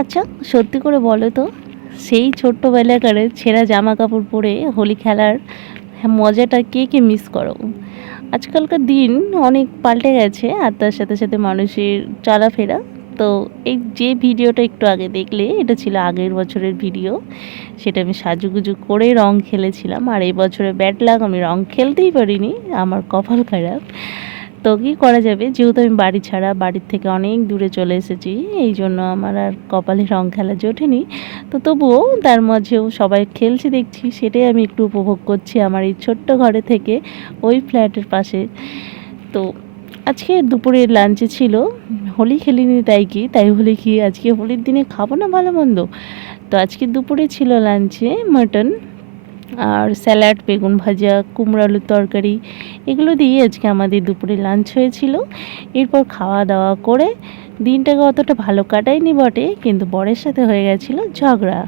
আচ্ছা, সত্যি করে বলো তো, সেই ছোট্টবেলাকার ছেঁড়া জামা কাপড় পরে হোলি খেলার মজাটা কে কে মিস করো? আজকালকার দিন অনেক পাল্টে গেছে, আর তার সাথে সাথে মানুষের চলাফেরা। তো এই যে ভিডিওটা একটু আগে দেখলে, এটা ছিল আগের বছরের ভিডিও। সেটা আমি সাজুগুজু করে রং খেলেছিলাম, আর এই বছরে ব্যাড লাক, আমি রং খেলতেই পারিনি। আমার কপাল খারাপ। তো কী করা যাবে, যেহেতু আমি বাড়ি ছাড়া, বাড়ির থেকে অনেক দূরে চলে এসেছি, এই জন্য আমার আর কপালে রং খেলা জোটেনি। তো তবুও তার মাঝেও সবাই খেলছে দেখছি, সেটাই আমি একটু উপভোগ করছি আমার এই ছোট্ট ঘরে থেকে, ওই ফ্ল্যাটের পাশে। তো আজকে দুপুরের লাঞ্চে ছিল, হোলি খেলিনি তাই হোলি কি আজকে হোলির দিনে খাবো না ভালো মন্দ। তো আজকে দুপুরে ছিল লাঞ্চে মাটন আর স্যালাড, বেগুন ভাজা, কুমড়ো আলুর তরকারি, এগুলো দিয়ে আজকে আমাদের দুপুরে লাঞ্চ হয়েছিল। এরপর খাওয়া দাওয়া করে দিনটাকে অতটা ভালো কাটায়নি বটে, কিন্তু বরের সাথে হয়ে গেছিলো ঝগড়া।